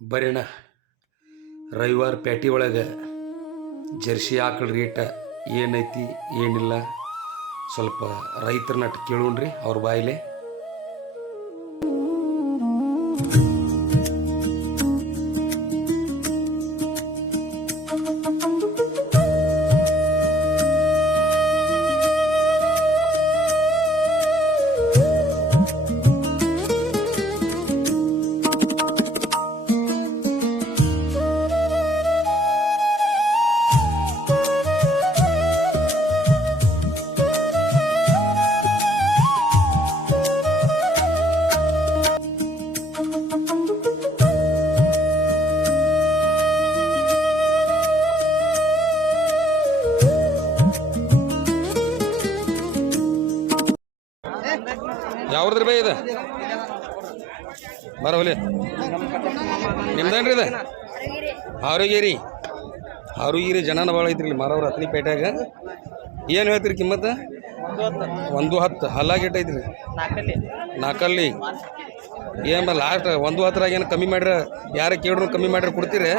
ಬರೀಣ ರವಿವಾರ ಪೇಟೆ ಒಳಗೆ ಜರ್ಸಿ ಆಕಳ ರೇಟ ಏನೈತಿ ಏನಿಲ್ಲ ಸ್ವಲ್ಪ ರೈತರನ್ನ ಕೇಳೋಣ್ರಿ ಅವ್ರ ಬಾಯಿಲೆ. ಯಾವ್ರದ್ರಿ ಬೈ ಇದು ಬರೋಲಿ ನಿಮ್ದೇನ್ರಿ ಇದು ಹಾರುಗಿರಿ ಜನನ ಭಾಳ ಐತ್ರಿ ಇಲ್ಲಿ ಮಾರವ್ರ ಹತ್ತನಿ ಪೇಟ್ಯಾಗ. ಏನು ಹೇಳ್ತೀರಿ ಕಿಮ್ಮತ್ತ? 110 ಹಲ್ಲಾಗಿಟ್ಟು ಐತ್ರಿ ನಾಲ್ಕಲ್ಲಿ. ಏನು ಲಾಸ್ಟ್ 110 ಏನು ಕಮ್ಮಿ ಮಾಡ್ರೆ ಯಾರು ಕೇಳಿದ್ರು ಕಮ್ಮಿ ಮಾಡ್ರೆ ಕೊಡ್ತೀರಿ?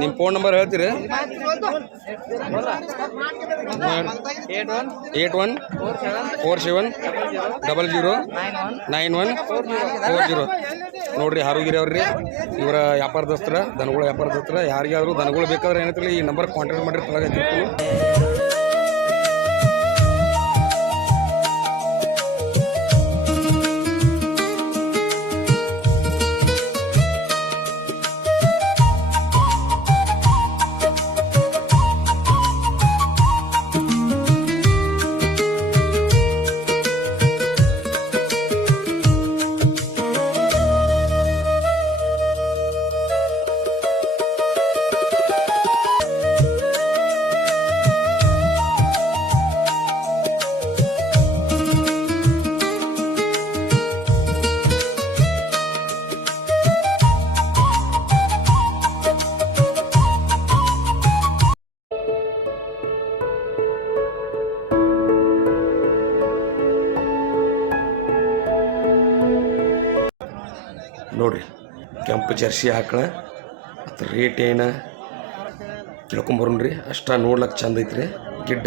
ನಿಮ್ಮ ಫೋನ್ ನಂಬರ್ ಹೇಳ್ತೀರಿ? 8147009140 ನೋಡ್ರಿ. ಹಾರುಗಿರಿ ಅವ್ರಿ ಇವರ ವ್ಯಾಪಾರದಸ್ತ್ರ, ದನಗಳ ವ್ಯಾಪಾರದಸ್ತ್ರ. ಯಾರಿಗಾದ್ರು ದನಗಳು ಬೇಕಾದ್ರೆ ಏನೈತಿಲ್ಲ ಈ ನಂಬರ್ ಕಾಂಟ್ಯಾಕ್ಟ್ ಮಾಡಿರಿ. ತೊಳಗೈತಿ ನೋಡ್ರಿ. ಕೆಂಪು ಜರ್ಸಿ ಆಕಳ ಮತ್ತು ರೇಟ್ ಏನು ಕೇಳ್ಕೊಂಬರೋಣ್ರಿ. ಅಷ್ಟ ನೋಡ್ಲಕ್ಕೆ ಚಂದ ಐತ್ರಿ ಗಿಡ್ಡ.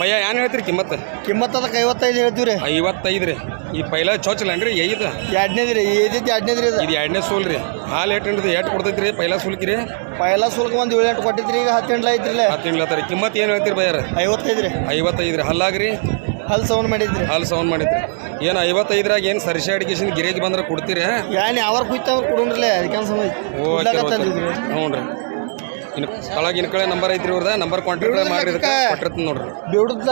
ಭಯ್ಯ ಏನು ಹೇಳ್ತೀರಿ ಕಿಮ್ಮತ್ತು? ಅದಕ್ಕೆ 55 ಹೇಳ್ತೀವಿ ರೀ. 55 ರೀ. ಈ ಪೈಲ ಚೊಚ್ಚಲನ್ರಿ ಐದು ಎರಡನೇದು ರೀ. ಎರಡನೇದು ರೀ. ಇದು ಎರಡನೇ ಸೂಲ್ ರೀ. ಹಾಲು ಎಷ್ಟು ಕೊಡ್ತೈತಿ ರೀ ಪೈಲ ಸೂಲ್ಕಿರಿ? ಪೈಲ ಸೂಲ್ಕ ಒಂದು 7-8 ಕೊಟ್ಟಿದ್ರಿ. ಈಗ 10 ಐತ್ರಿ. 10 ಕಿಮ್ಮತ್ತು ಏನು ಹೇಳ್ತೀರಿ ಬಯ್ಯಾರ? 55 ರೀ. 55 ರೀ. ಹಲ್ಲಾಗ್ರಿ? ಹಲ್ ಸೌಂಡ್ ಮಾಡಿದ್ರಿ. ಹಲ್ ಸೌಂಡ್ ಮಾಡಿದ್ರಿ. ಏನು 55ರಾಗ ಏನು ಸರಿಸಿ ಅಡಿಕೇಶನ್ ಗಿರೇಕಿ ಬಂದ್ರೆ ಕೊಡ್ತೀರಿ? ಏನು ಯಾವಾಗ ಕುಯ್ತಾವ್ರು ಕೊಡೋಣ್ರಲ್ಲ ಅದಕ್ಕೆ ಸಮಯ. ಹ್ಞೂ ರೀ. ಇನ್ನು ತಳಗ ಇನ್ ಕಡೆ ನಂಬರ್ ಐತ್ರಿ ಇವ್ರದ. ನಂಬರ್ ಕಾಂಟ್ಯಾಕ್ಟ್ ಮಾಡಿ ಕೊಟ್ಟಿರ್ತೀನಿ ನೋಡ್ರಿ. ಬಿಡುತ್ತ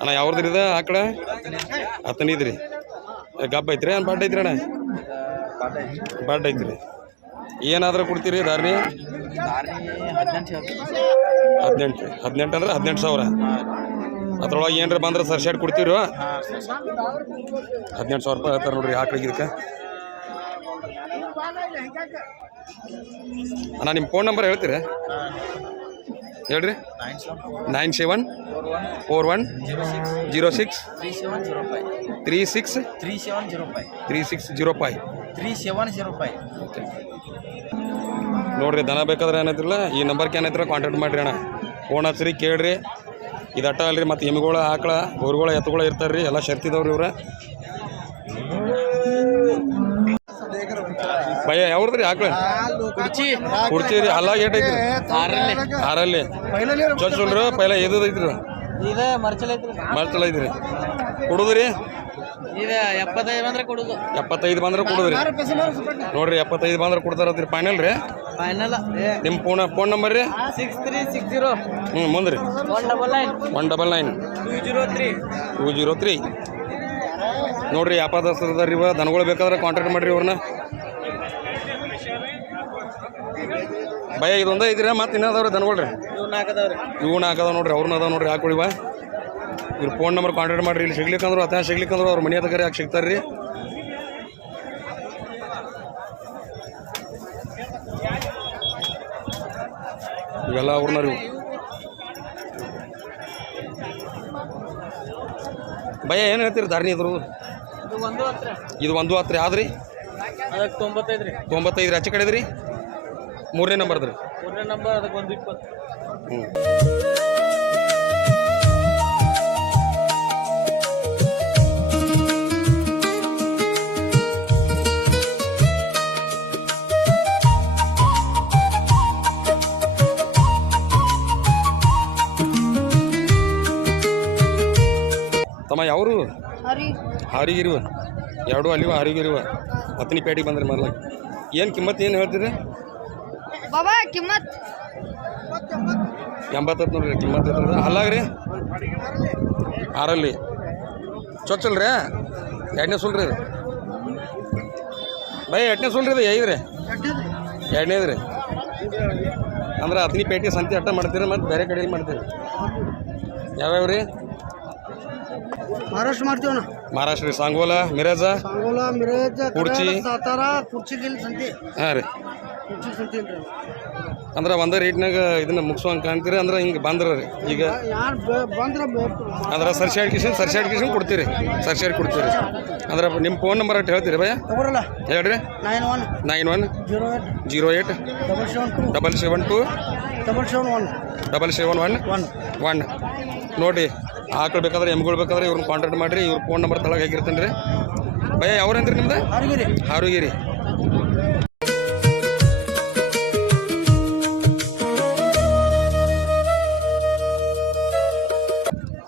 ಅಣ್ಣ ಯಾವ್ದ್ರಿ ಇದು ಆಕಳ? ಹತ್ತನಿದ್ರಿ. ಗಬ್ಬ ಐತ್ರಿ ಏನು ಬಾಡ್ ಐತ್ರಿ ಅಣ್ಣ? ಬಾಡ್ ಐತ್ರಿ. ಏನಾದ್ರೂ ಕೊಡ್ತೀರಿ ದಾರ್ನಿ? 18 ಅಂದ್ರೆ 18,000. ಅದ್ರೊಳಗೆ ಏನ್ರ ಬಂದ್ರೆ ಸರ್ಶೇಟ್ ಕೊಡ್ತೀರಿ? 18,000 ರೂಪಾಯಿ ಹೇಳ್ತಾರೆ ನೋಡ್ರಿ ಆಕಳಿಗೆ. ಇದಕ್ಕೆ ಅಣ್ಣ ನಿಮ್ಮ ಫೋನ್ ನಂಬರ್ ಹೇಳ್ತೀರಿ? ಹೇಳ್ರಿ. 9741363605 ಓಕೆ ನೋಡ್ರಿ. ದನ ಬೇಕಾದ್ರೆ ಏನೈತಿಲ್ಲ ಈ ನಂಬರ್ಗೆ ಏನೈತ್ರ ಕಾಂಟ್ಯಾಕ್ಟ್ ಮಾಡಿರಿ ಅಣ್ಣ. ಫೋನ್ ಹಚ್ಚಿರಿ ಕೇಳ್ರಿ. ಇದು ಅಟ್ಟ ಅಲ್ರಿ. ಮತ್ತು ಎಮ್ಮಿಗಳ ಆಕಳ ಗೋರುಗಳ ಎತ್ತುಗಳು ಇರ್ತಾರೆ ರೀ. ಎಲ್ಲ ಶರ್ತಿದವ್ರಿ ಇವ್ರ. ಭಯ್ಯ ಯಾವ್ದ್ರಿ ಆಕಳ? ಕುಡ್ಚಿ ರೀ. ಹಲ್ಲಾಗ ಏಟ್ ಐತ್ರಿ? 6 ಚೊಚ್ಚಲ್ರಿ. ಪೈಲ ಎದದ ಐತ್ರಿ? ಮರ್ಚಲ್ ಐತ್ರಿ. ಕೊಡುದ್ರಿ? 75 ಬಂದ್ರೆ ಕೊಡುದು. 75 ಬಂದ್ರೆ ಕೊಡುದ್ರಿ. ನೋಡ್ರಿ 75 ಬಂದ್ರೆ ಕೊಡ್ತಾರತ್ರಿ. ಫೈನಲ್ ರೀ? ನಿಮ್ಮ ಫೋನ್ ನಂಬರ್ ರೀ? 6360 ಮುಂದ್ರಿ 199 203. ನೋಡ್ರಿ ವ್ಯಾಪಾರದಸ್ತ್ರದಾರ ಇವ. ದನಗಳು ಬೇಕಾದ್ರೆ ಕಾಂಟ್ಯಾಕ್ಟ್ ಮಾಡಿರಿ ಇವ್ರನ್ನ. ಭಯ ಇದೊಂದ ಐತ್ರಿ ಮತ್ತೆ ಇನ್ನದವ್ರಿ ದನಗಳ್ರಿ ಇವು ನಾಲ್ಕದವ್ರಿ ಇವು ನಾಲ್ಕದಾವ ನೋಡ್ರಿ ಅವ್ರನ್ನ ಅದಾವ ನೋಡ್ರಿ ಹಾಕೊಳಿವ ಇವ್ರ ಫೋನ್ ನಂಬರ್ ಕಾಂಟ್ಯಾಕ್ಟ್ ಮಾಡ್ರಿ ಇಲ್ಲಿ ಸಿಗ್ಲಿಕ್ಕಂದ್ರು ಅತ್ತ ಸಿಗ್ಲಿಕ್ಕಂದ್ರು ಅವ್ರ ಮನೆ ಹತ್ರ ಯಾಕೆ ಸಿಗ್ತಾರ್ರಿ ಇವೆಲ್ಲ ಅವ್ರನ್ನ ರೀ ಭಯ ಏನು ಹೇಳ್ತೀರಿ ಧಾರಣಿ ಇದ್ರು ಇದು ಒಂದು ಹತ್ರ ಇದು 1 10 ಆದ್ರಿ ಅದಕ್ಕೆ 95 ರೀ 95 ಆಚೆ ಕಡೆದ್ರಿ 3ನೇ ನಂಬರ್ದ್ರಿ 3ನೇ ನಂಬರ್ ಅದಕ್ಕೆ 120 ಹ್ಞೂ ತಮ್ಮ ಯಾವರು ಹಾರಿಗಿರಿವ ಎರಡು ಅಲ್ಲಿವ ಹಾರಿಗಿರಿವ ಹತ್ತನಿ ಪೇಟೆಗೆ ಬಂದ್ರಿ ಮರ್ಲ ಏನು ಕಿಮ್ಮತ್ತು ಏನು ಹೇಳ್ತೀರಿ ಬಾಬಾ ಕಿಮ್ಮತ್ 80 ನೋಡ್ರಿ ಕಿಮ್ಮತ್ತು ಐತ್ರಿ ಅಲ್ಲಾಗ್ರಿ 6 ಚೊಚ್ಚಲ್ರಿ 2ನೇ ಸುಲ್ರಿ ಇದು ಬೈ 8ನೇ ಸುಲ್ರಿ ಇದು ಐದ್ರಿ 2ನೇದ್ರಿ ಅಂದ್ರೆ ಹತ್ತನಿ ಪೇಟೆ ಸಂತೆ ಅಟ್ಟ ಮಾಡ್ತೀರಿ ಮತ್ತು ಬೇರೆ ಕಡೆಯಲ್ಲಿ ಮಾಡ್ತೀರಿ ಯಾವ್ಯಾವ ರೀ ಮಹಾರಾಷ್ಟ್ರ ಮಾಡ್ತೀವಣ್ಣ ಮಹಾರಾಷ್ಟ್ರ ರೀ ಸಾಂಗೋಲ ಮಿರಜ ಸಂಗೋಲ ಮಿರಜ್ ಕುರ್ಚಿ ಸಾತಾರ ಕುರ್ಚಿಗಿಲ್ ಸಂತಿ ಹಾಂ ರೀ ಕುರ್ಚಿ ಸಂತಿ ಇಲ್ರಿ ಅಂದ್ರೆ ಒಂದೇ ರೇಟ್ನಾಗ ಇದನ್ನ ಮುಗಿಸೋಂಗೆ ಕಾಣ್ತೀರಿ ಅಂದ್ರೆ ಹಿಂಗೆ ಬಂದ್ರೆ ರೀ ಈಗ ಯಾರು ಬಂದ್ರೆ ಅಂದ್ರೆ ಸರ್ಸಿ ಕೊಡ್ತೀರಿ ಸರ್ಸಿ ಕೊಡ್ತೀರಿ ಅಂದ್ರೆ ನಿಮ್ಮ ಫೋನ್ ನಂಬರ್ ಅಟ್ಟು ಹೇಳ್ತೀರಿ ಭಯ ತಗೋರಲ್ಲ ಹೇಳ್ರಿ 91 91 08 772 771 1 ನೋಡಿರಿ ಆಕಳು ಬೇಕಾದ್ರೆ ಎಮ್ಗಳು ಬೇಕಾದ್ರೆ ಇವ್ರನ್ನ ಕಾಂಟ್ಯಾಕ್ಟ್ ಮಾಡಿರಿ ಇವ್ರ ಫೋನ್ ನಂಬರ್ ತಳಗೆ ಹಾಕಿರ್ತೀನಿ ರೀ ಭಯ ಯಾವ್ರಂತ್ರಿ ನಿಮ್ದು ಹಾರುಗಿರಿ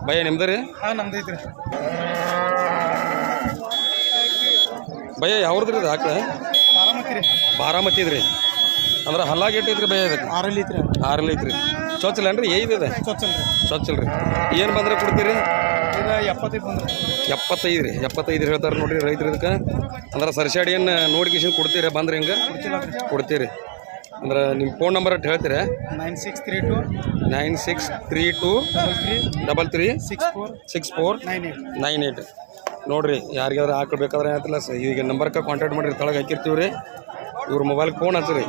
ಭಯ ನಿಮ್ದು ರೀ ಹಾಂ ನಮ್ದು ಐತ್ರಿ ಭಯ ಯಾವ್ರದ್ರಿ ಇದು ಆಕಳ ಬಾರಾಮತಿ ರೀ ಬಾರಾಮತಿ ರೀ ಅಂದ್ರೆ ಹಲ್ಲಾಗಿ ಐತ್ರಿ ಭಯ ಇದಕ್ಕೆ 6 ಐತ್ರಿ ಚೊಚ್ಚಲೇನ್ರಿ ಏದಿದೆ ಚೊಚ್ಚಲ್ರಿ ಏನು ಬಂದ್ರೆ ಕೊಡ್ತೀರಿ ಇದು 75 ಬಂದ್ರೆ 75 ಹೇಳ್ತಾರೆ ನೋಡ್ರಿ ರೈತರು ಇದಕ್ಕೆ ಅಂದ್ರೆ ಸರ್ಸಾಡಿ ಏನು ನೋಡ್ಕಿಶನ್ ಕೊಡ್ತೀರಿ ಬಂದ್ರೆ ಹಿಂಗೆ ಕೊಡ್ತೀರಿ ಅಂದ್ರೆ ನಿಮ್ಮ ಫೋನ್ ನಂಬರ್ ಅಟ್ಟು ಹೇಳ್ತೀರಾ 9632 33 6498 ನೋಡಿರಿ ಯಾರಿಗಾದ್ರೂ ಹಾಕಬೇಕಾದ್ರೆ ಏನಾಯ್ತಿಲ್ಲ ಈಗ ನಂಬರ್ಗೆ ಕಾಂಟ್ಯಾಕ್ಟ್ ಮಾಡಿರಿ ತಳಗೆ ಹಾಕಿರ್ತೀವಿ ರೀ ಇವ್ರ ಮೊಬೈಲ್ಗೆ ಫೋನ್ ಹಚ್ಚಿರಿ